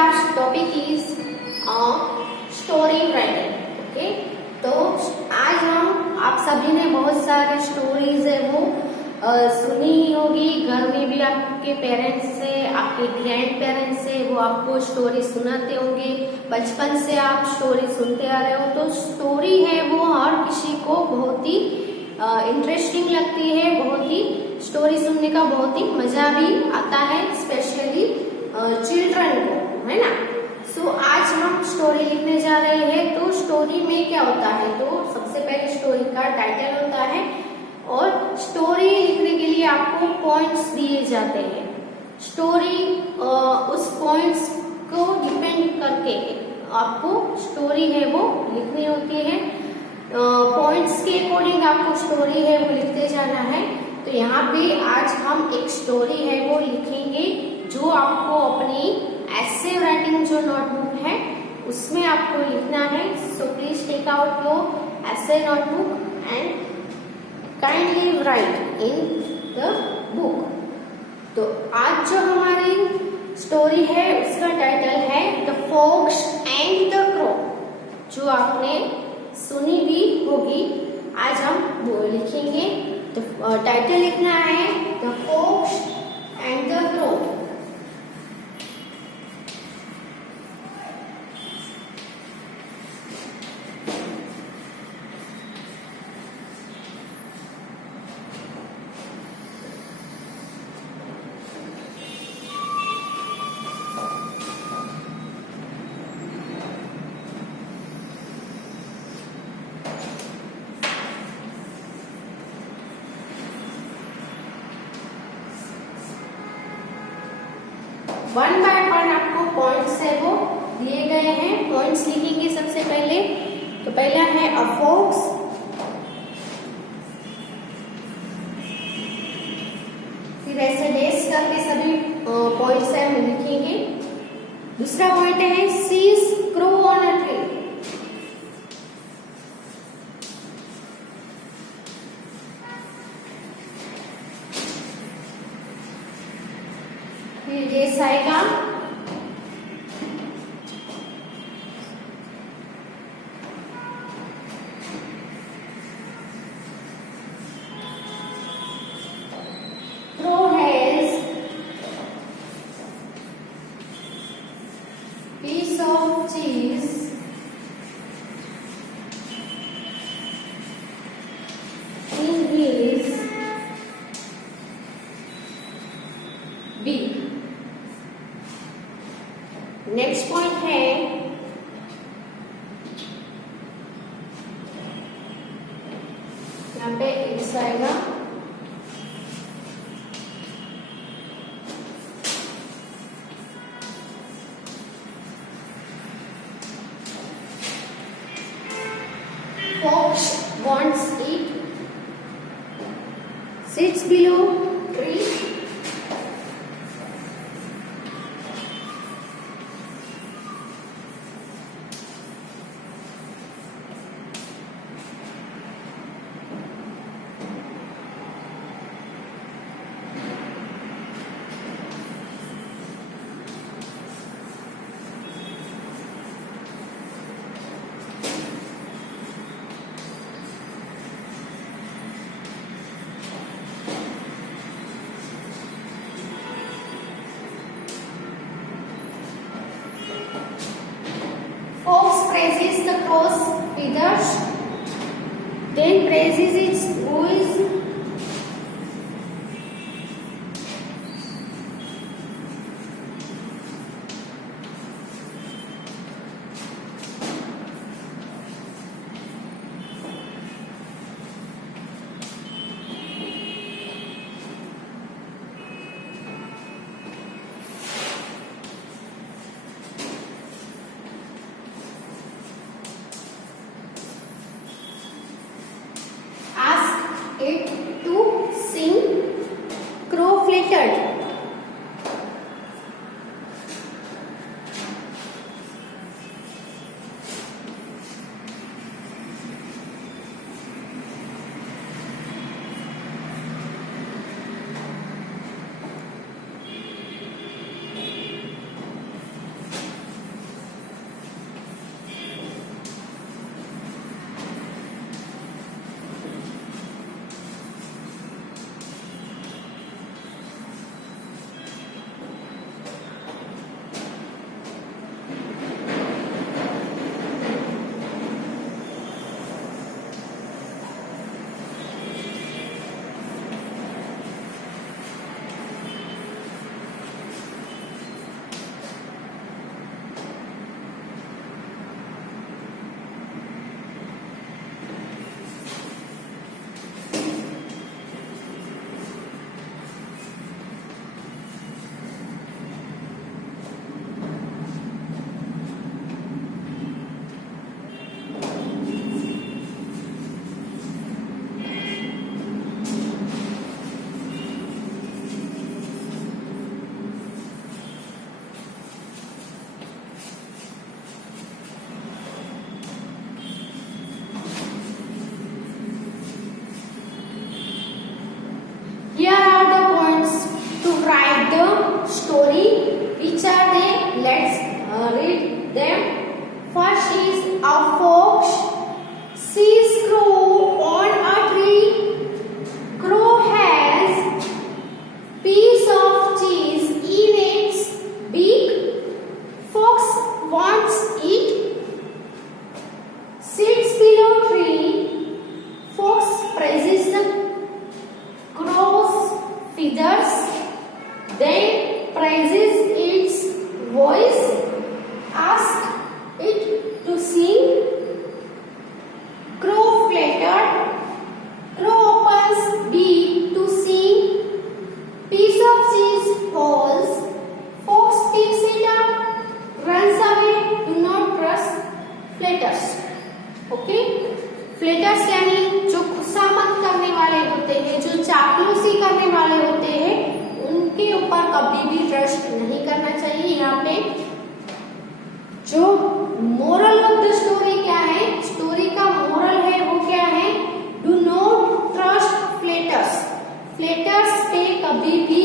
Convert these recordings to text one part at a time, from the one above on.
our topic is story writing. Okay, तो आज हम आप सभी ने बहुत सारी स्टोरीज है वो सुनी ही होगी। घर में भी आपके पेरेंट्स से, आपके ग्रैंड पेरेंट्स से वो आपको स्टोरी सुनाते होंगे। बचपन से आप स्टोरी सुनते आ रहे हो, तो स्टोरी है वो हर किसी को बहुत ही इंटरेस्टिंग लगती है। बहुत ही स्टोरी सुनने का बहुत ही मजा भी आता है, स्पेशली चिल्ड्रन को, है ना। सो आज हम स्टोरी लिखने जा रहे हैं। तो स्टोरी में क्या होता है, तो सबसे पहले स्टोरी का टाइटल होता है और स्टोरी लिखने के लिए आपको पॉइंट्स दिए जाते हैं। स्टोरी उस पॉइंट्स को डिपेंड करके आपको स्टोरी है वो लिखनी होती है। पॉइंट्स के अकॉर्डिंग आपको स्टोरी है वो लिखते जाना है। तो यहाँ पे आज हम एक स्टोरी है वो लिखेंगे जो आपको अपनी एसे राइटिंग जो नोटबुक है उसमें आपको लिखना है। So please take out your essay notebook and kindly write in the book. तो आज जो हमारी स्टोरी है उसका टाइटल है the fox and the crow, जो आपने सुनी भी होगी। आज हम वो लिखेंगे। तो टाइटल लिखना है the fox and the crow. One by one आपको पॉइंट्स है वो दिए गए हैं। पॉइंट्स लिखेंगे सबसे पहले। तो पहला है अ फॉक्स, फिर ऐसे डेस करके सभी पॉइंट्स है हम लिखेंगे। दूसरा पॉइंट है sees crow on a tree. फिर डेस आएगा crow has piece of cheese in his beak। Next point है यहाँ पे इस आएगा fox wants eat, sits below tree, fox praises the crow's feathers, then praises its voice, it them. First is a fox sees crow on a tree. Crow has piece of cheese in its beak. Fox wants it. Sits below tree. Fox praises the crow's feathers, then praises its voice, asks it to sing. Crow flattered. Crow opens beak to sing. Piece of cheese falls. Fox picks it up, runs away. Do not trust flatters. Okay, flatters यानी जो खुशामद करने वाले होते हैं, जो चापलूसी करने वाले होते हैं, उनके ऊपर कभी भी ट्रस्ट नहीं करना चाहिए। यहाँ पे जो मोरल ऑफ द स्टोरी क्या है, स्टोरी का मोरल है वो क्या है, डू नॉट ट्रस्ट फ्लेटर्स। फ्लेटर्स पे कभी भी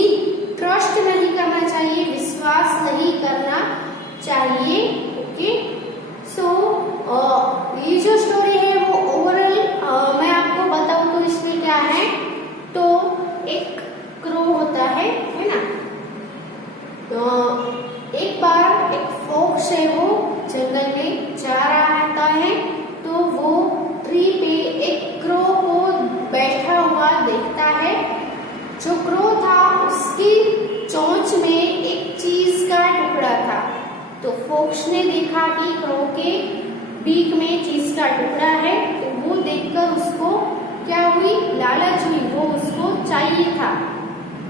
ट्रस्ट नहीं करना चाहिए, विश्वास नहीं करना चाहिए। ओके, सो ये जो स्टोरी है वो ओवरऑल मैं आपको बताऊं तो इसमें क्या है, तो एक क्रो होता है ना। तो एक बार एक फॉक्स है वो जंगल में जा रहा होता है, तो वो ट्री पे एक क्रो को बैठा हुआ देखता है। जो क्रो था उसकी चोंच में एक चीज का टुकड़ा था। तो फॉक्स ने देखा कि क्रो के बीक में चीज का टुकड़ा है, तो वो देखकर उसको क्या हुई, लालच हुई, वो उसको चाहिए था।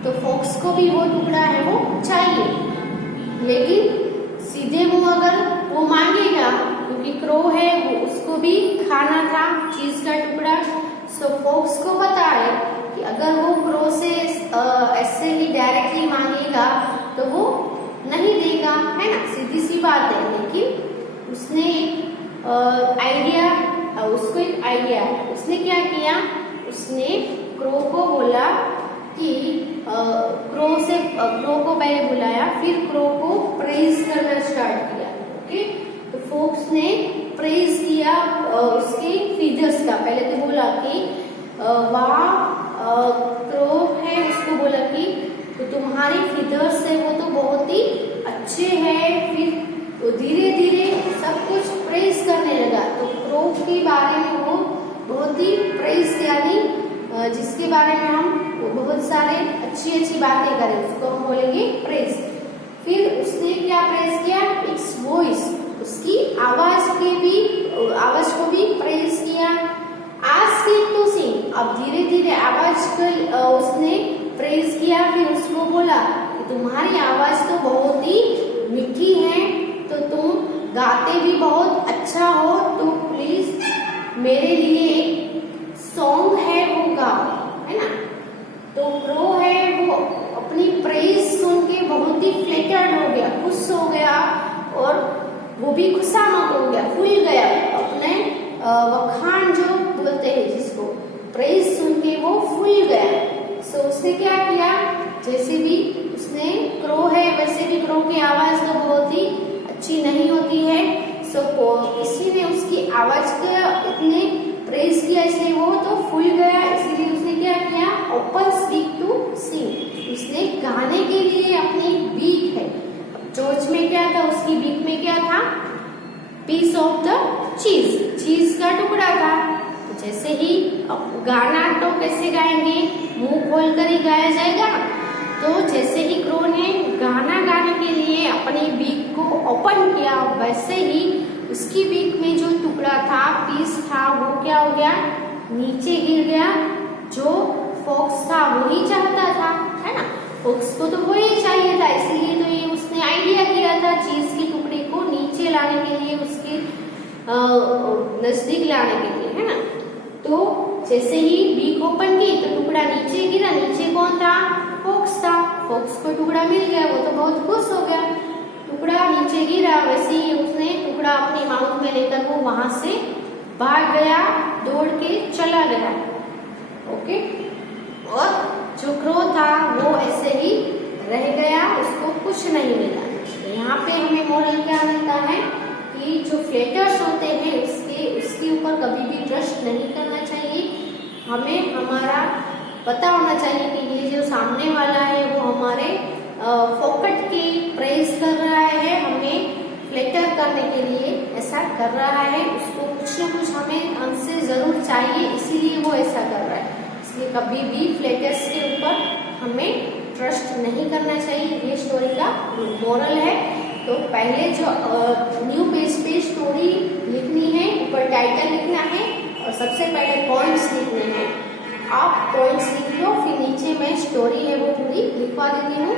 तो फॉक्स को भी वो टुकड़ा है वो चाहिए, लेकिन सीधे मुंह अगर वो मांगेगा, क्योंकि क्रो है वो उसको भी खाना था चीज का टुकड़ा। सो फॉक्स को पता है कि अगर वो क्रो से ऐसे ही डायरेक्टली मांगेगा तो वो नहीं देगा, है ना, सीधी सी बात है। लेकिन उसने एक आइडिया, उसको एक आइडिया है। उसने क्या किया, उसने क्रो को बोला कि क्रो को पहले बुलाया, फिर क्रो को प्रेज करना स्टार्ट किया। ओके, तो फॉक्स ने प्रेज किया उसके फीदर्स का। पहले तो बोला कि वाह, क्रो है, उसको बोला कि तो तुम्हारे फीदर्स है वो तो बहुत ही अच्छे हैं। फिर तो धीरे धीरे सब कुछ प्रेज करने लगा। तो क्रो के बारे में वो बहुत ही प्रेज, यानी जिसके बारे में हम बहुत सारे अच्छी अच्छी बातें करें उसको हम बोलेंगे प्रेज। फिर उसने क्या प्रेज किया, इट्स वॉइस, उसकी आवाज को भी प्रेज किया। आस्क इट टू सिंग, अब धीरे धीरे आवाज को उसने प्रेज किया। फिर उसको बोला कि तुम्हारी आवाज तो बहुत ही मीठी है, तो तुम गाते भी बहुत अच्छा हो, तो प्लीज मेरे लिए एक सॉन्ग है वो गाओ, है ना। तो क्रो है वो अपनी प्रेज सुन के बहुत ही फ्लेटर्ड हो गया, खुश हो गया, और वो भी खुशामद हो गया, फूल गया। अपने वखान जो बोलते हैं जिसको, प्रेज सुन के वो फूल गया। सो उसने क्या किया, जैसे भी उसने क्रो है वैसे भी क्रो की आवाज तो बहुत ही अच्छी नहीं होती है। सो किसी ने उसकी आवाज का इतने प्रेज किया, इसलिए वो तो फूल गया। इसीलिए उसने क्या किया, ओपन स्पीक टू सिंग, उसने गाने के लिए अपनी बीक है। चोंच में क्या था, उसकी बीक में क्या था, पीस ऑफ द चीज का टुकड़ा था। तो जैसे ही अब गाना तो कैसे गाएंगे, मुंह खोल कर ही गाया जाएगा। तो जैसे ही क्रो ने गाना गाने के लिए अपनी बीक को ओपन किया, वैसे ही उसकी बीक में जो टुकड़ा था, पीस था, वो क्या हो गया, नीचे गिर गया। जो फॉक्स था वही चाहता था, है ना, फॉक्स को तो वही चाहिए था, इसलिए तो ये उसने आइडिया किया था चीज के टुकड़े को नीचे लाने के लिए, उसके नजदीक लाने के लिए, है ना। तो जैसे ही बीक ओपन की तो टुकड़ा नीचे गिरा। नीचे कौन था, फॉक्स था। फॉक्स को टुकड़ा मिल गया, वो तो बहुत खुश हो गया। टुकड़ा नीचे गिरा, वैसे ही उसने टुकड़ा अपने माउथ में लेकर वो वहां से भाग गया, दौड़ के चला गया। ओके, और जो क्रो था वो ऐसे ही रह गया, उसको कुछ नहीं मिला। तो यहाँ पे हमें मोरल क्या मिलता है, कि जो फ्लेटर्स होते हैं उसके ऊपर कभी भी ट्रस्ट नहीं करना चाहिए। हमें हमारा पता होना चाहिए कि ये जो सामने वाला है वो हमारे फोकट की प्रेज कर रहा है, हमें फ्लेटर करने के लिए ऐसा कर रहा है, उसको कुछ न कुछ हमें हमसे जरूर चाहिए, इसीलिए वो ऐसा कर रहा है। इसलिए कभी भी फ्लेटर्स के ऊपर हमें ट्रस्ट नहीं करना चाहिए। ये स्टोरी का मोरल है। तो पहले जो न्यू पेज पे स्टोरी लिखनी है, ऊपर टाइटल लिखना है और सबसे पहले पॉइंट्स लिखने हैं। आप पॉइंट्स लिख लो, फिर नीचे मैं स्टोरी है वो पूरी लिखवा देती हूँ।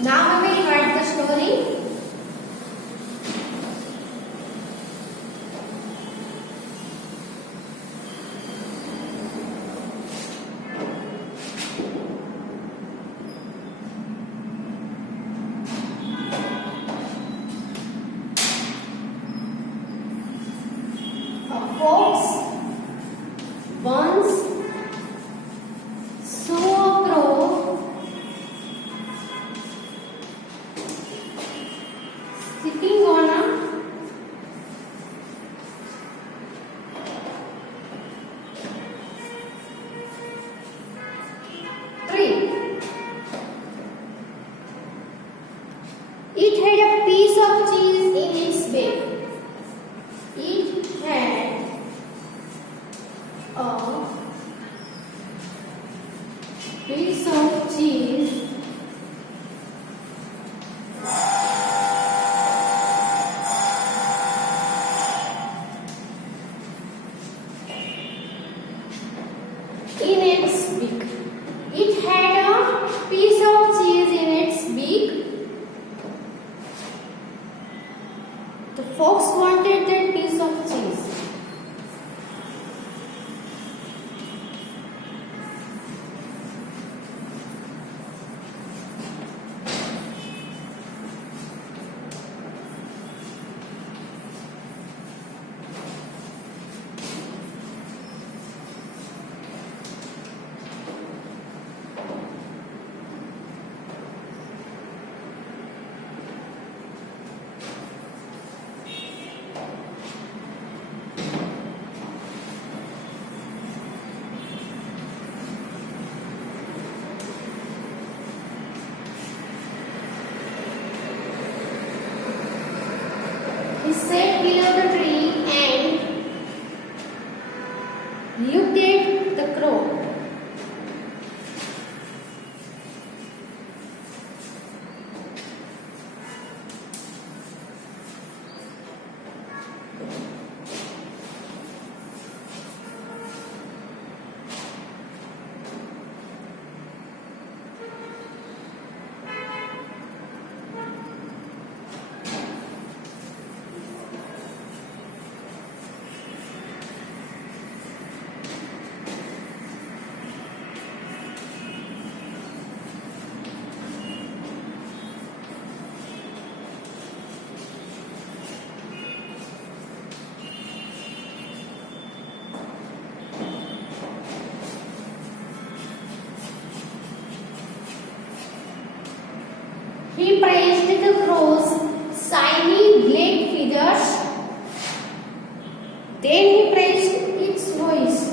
Now I will write the story. A fox once saw a crow sitting on a tree. It had a piece of cheese in its beak. It had a piece of cheese in its beak. It had a piece of cheese in its beak. The fox wanted that piece of cheese. He sat below the tree and looked at the crow. He praised the crow's shiny black feathers. Then he praised its voice.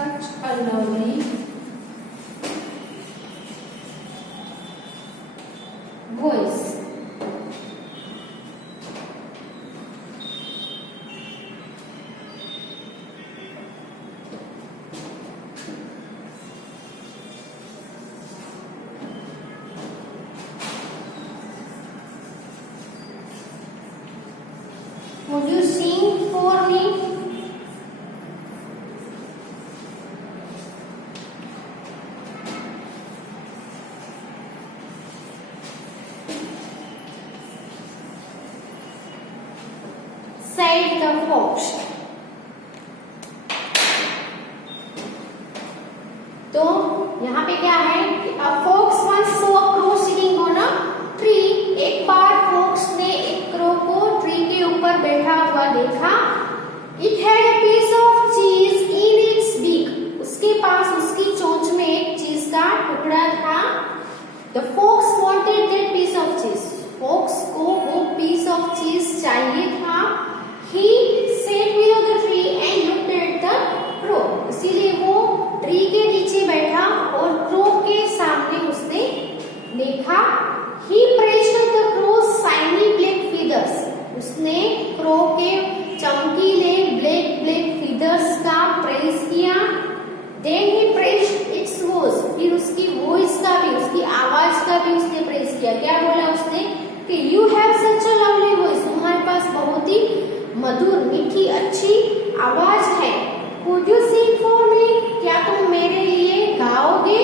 such a lovely voice. Would you sing for me? Said the fox. तो यहाँ पे क्या है कि a fox once saw a crow sitting on a tree. एक बार fox ने एक crow को tree के ऊपर बैठा हुआ देखा. It had a piece of cheese in its beak. उसके पास उसकी चोंच में एक चीज का टुकड़ा था. The fox wanted that piece of cheese. fox को वो piece of cheese चाहिए था. He sat below the tree and looked at the crow. इसीलिए वो ट्री के नीचे बैठा और क्रो के सामने उसने देखा. He praised the crow's shiny black feathers. उसने क्रो के चमकीले ब्लैक feathers का प्रेज किया. Then he praised its voice. फिर उसकी वॉइस का भी, उसकी आवाज का भी उसने प्रेज किया. क्या बोला उसने कि you have such a lovely voice. तुम्हारे पास बहुत ही मधुर, मीठी, अच्छी आवाज है. Would you sing for me? क्या तुम मेरे लिए गाओगे?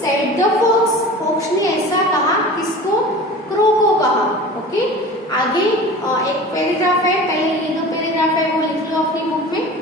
Said the fox. fox ने ऐसा कहा. किसको? क्रो को कहा. ओके, आगे एक पैराग्राफ है. पहले ये दो पैराग्राफ है वो लिख लो अपनी बुक में.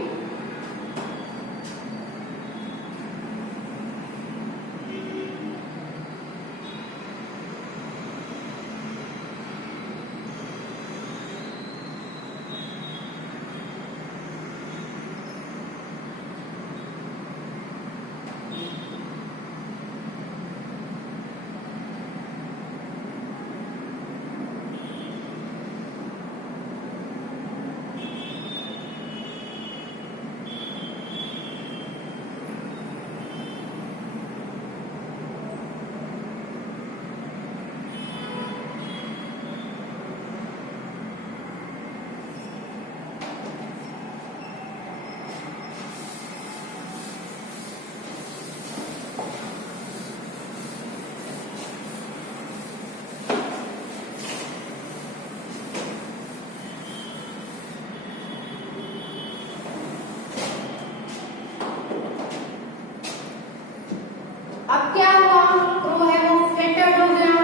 अब क्या हुआ? क्रो है वो फ्लैटर्ड हो गया.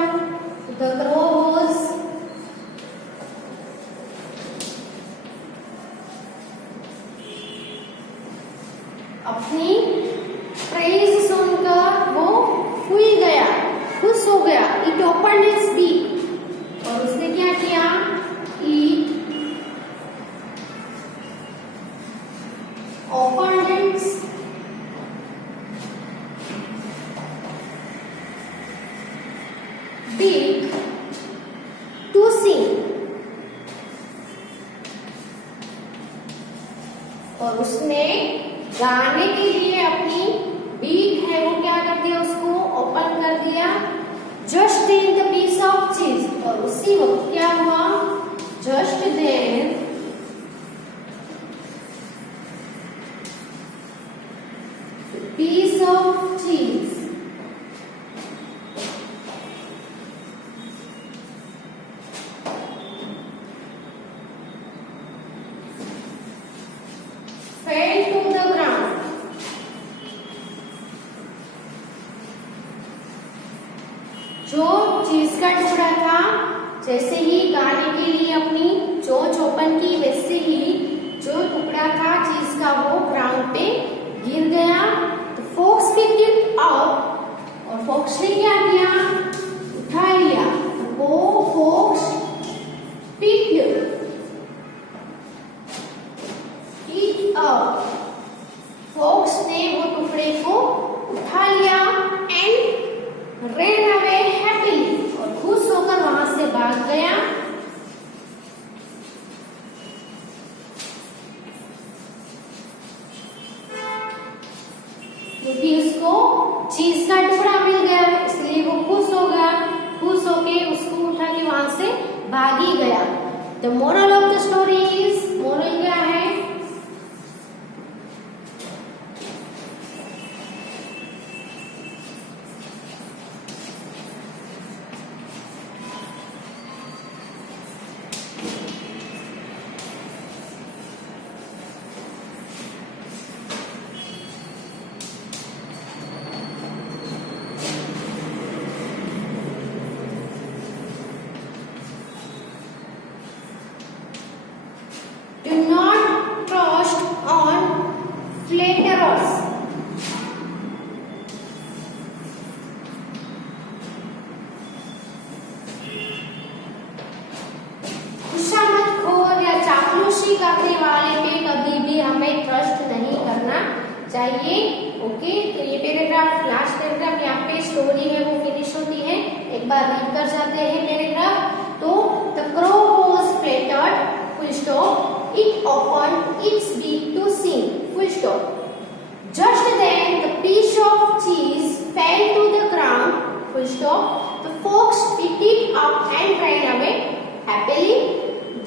द क्रो वाज अपनी प्रेज सुनकर वो फूल गया, खुश हो गया. It opened its beak. और उसने क्या किया? It opened its beak to sing. और उसने गाने के लिए अपनी बीक है वो क्या कर दिया? उसको ओपन कर दिया. Just then the piece of cheese. और उसी वक्त क्या हुआ? Just then piece of cheese fell to the ground. जो चीज का टुकड़ा था, जैसे ही गाने के लिए अपनी चोंच ओपन की वैसे ही जो टुकड़ा था चीज का वो ग्राउंड पे गिर गया. तो फोक्स picked it up और फोक्स ने क्या किया? उठा लिया. वो fox picked it up. Fox ने वो टुकड़े को उठा लिया एंड ran away happily. और खुश होकर वहां से भाग गया. क्योंकि उसको चीज का टुकड़ा मिल गया, इसलिए वो खुश हो गया। खुश होके उसको उठा के वहां से भाग ही गया। The moral of the story is, moral क्या है? Do not trust on flatterers. खुशामदखोर या चापलूसी करने वाले पे कभी भी हमें ट्रस्ट नहीं करना चाहिए। ओके, तो ये पैराग्राफ, लास्ट पैराग्राफ यहाँ पे स्टोरी है वो फिनिश होती है। एक बार रीड कर जाते हैं पैराग्राफ। तो the crow was flattered, full stop, it opened its beak to sing, full stop. Just then the piece of cheese fell to the ground, full stop. The fox picked it up and ran away happily.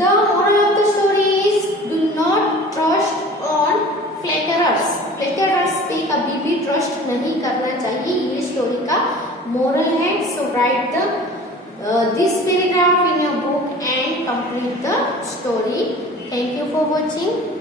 The moral of the story is, do not trust on flatterers. Flatterers पे कभी भी trust नहीं करना चाहिए, ये story का moral है। So write the this paragraph in your book and complete the story. Thank you for watching.